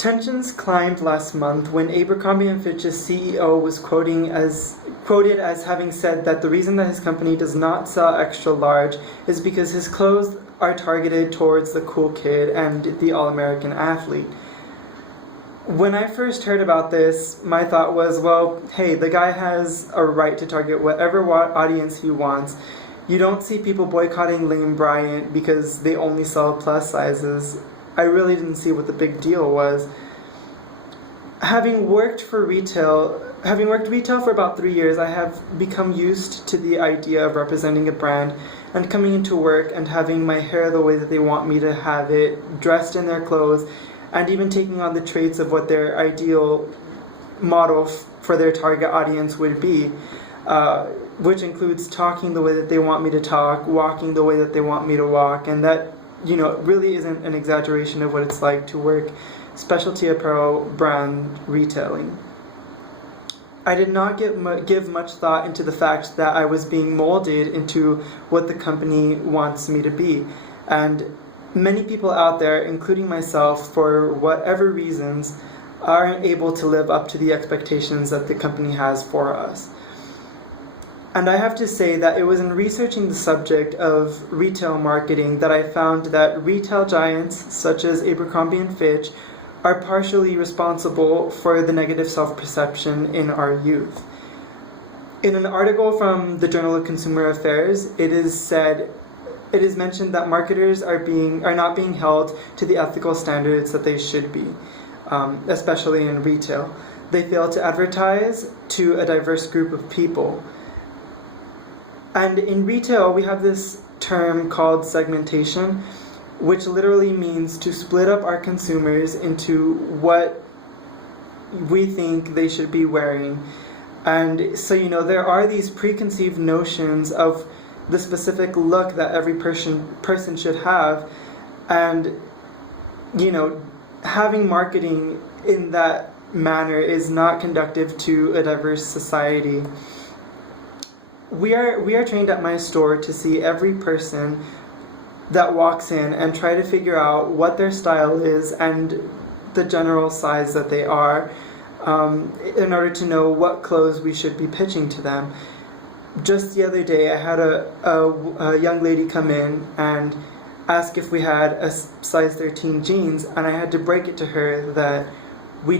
Tensions climbed last month when Abercrombie & Fitch's CEO was quoted as having said that the reason that his company does not sell extra large is because his clothes are targeted towards the cool kid and the all-American athlete. When I first heard about this, my thought was, well, hey, the guy has a right to target whatever audience he wants. You don't see people boycotting Lane Bryant because they only sell plus sizes. I really didn't see what the big deal was. Having worked retail for about 3 years, I have become used to the idea of representing a brand and coming into work and having my hair the way that they want me to have it, dressed in their clothes, and even taking on the traits of what their ideal model for their target audience would be, which includes talking the way that they want me to talk, walking the way that they want me to walk, and that, really isn't an exaggeration of what it's like to work specialty apparel brand retailing. I did not give much thought into the fact that I was being molded into what the company wants me to be, and many people out there, including myself, for whatever reasons, aren't able to live up to the expectations that the company has for us. And I have to say that it was in researching the subject of retail marketing that I found that retail giants such as Abercrombie & Fitch are partially responsible for the negative self-perception in our youth. In an article from the Journal of Consumer Affairs, it is mentioned that marketers are not being held to the ethical standards that they should be, especially in retail. They fail to advertise to a diverse group of people. And in retail, we have this term called segmentation, which literally means to split up our consumers into what we think they should be wearing. And so, there are these preconceived notions of the specific look that every person should have, and having marketing in that manner is not conducive to a diverse society. We are trained at my store to see every person that walks in and try to figure out what their style is and the general size that they are, in order to know what clothes we should be pitching to them. Just the other day, I had a young lady come in and ask if we had a size 13 jeans, and I had to break it to her that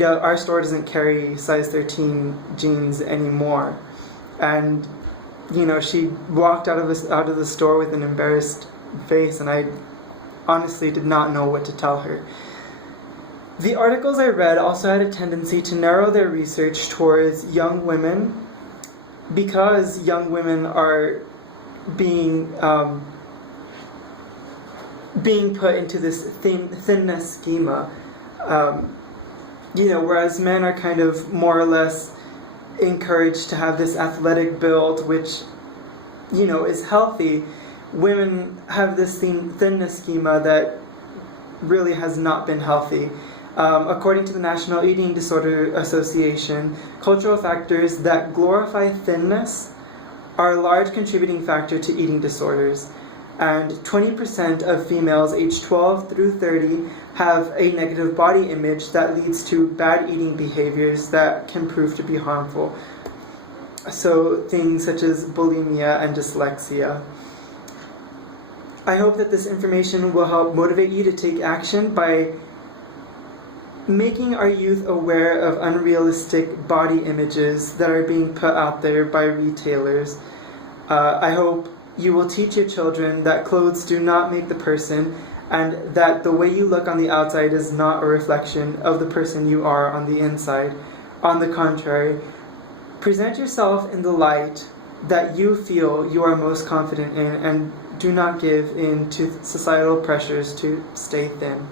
our store doesn't carry size 13 jeans anymore. And she walked out of the store with an embarrassed face, and I honestly did not know what to tell her. The articles I read also had a tendency to narrow their research towards young women, because young women are being put into this thinness schema, whereas men are kind of more or less encouraged to have this athletic build, which is healthy. Women have this thinness schema that really has not been healthy. According to the National Eating Disorder Association, cultural factors that glorify thinness are a large contributing factor to eating disorders, and 20% of females aged 12 through 30 have a negative body image that leads to bad eating behaviors that can prove to be harmful. So things such as bulimia and dyslexia. I hope that this information will help motivate you to take action by making our youth aware of unrealistic body images that are being put out there by retailers. I hope you will teach your children that clothes do not make the person, and that the way you look on the outside is not a reflection of the person you are on the inside. On the contrary, present yourself in the light that you feel you are most confident in, and do not give in to societal pressures to stay thin.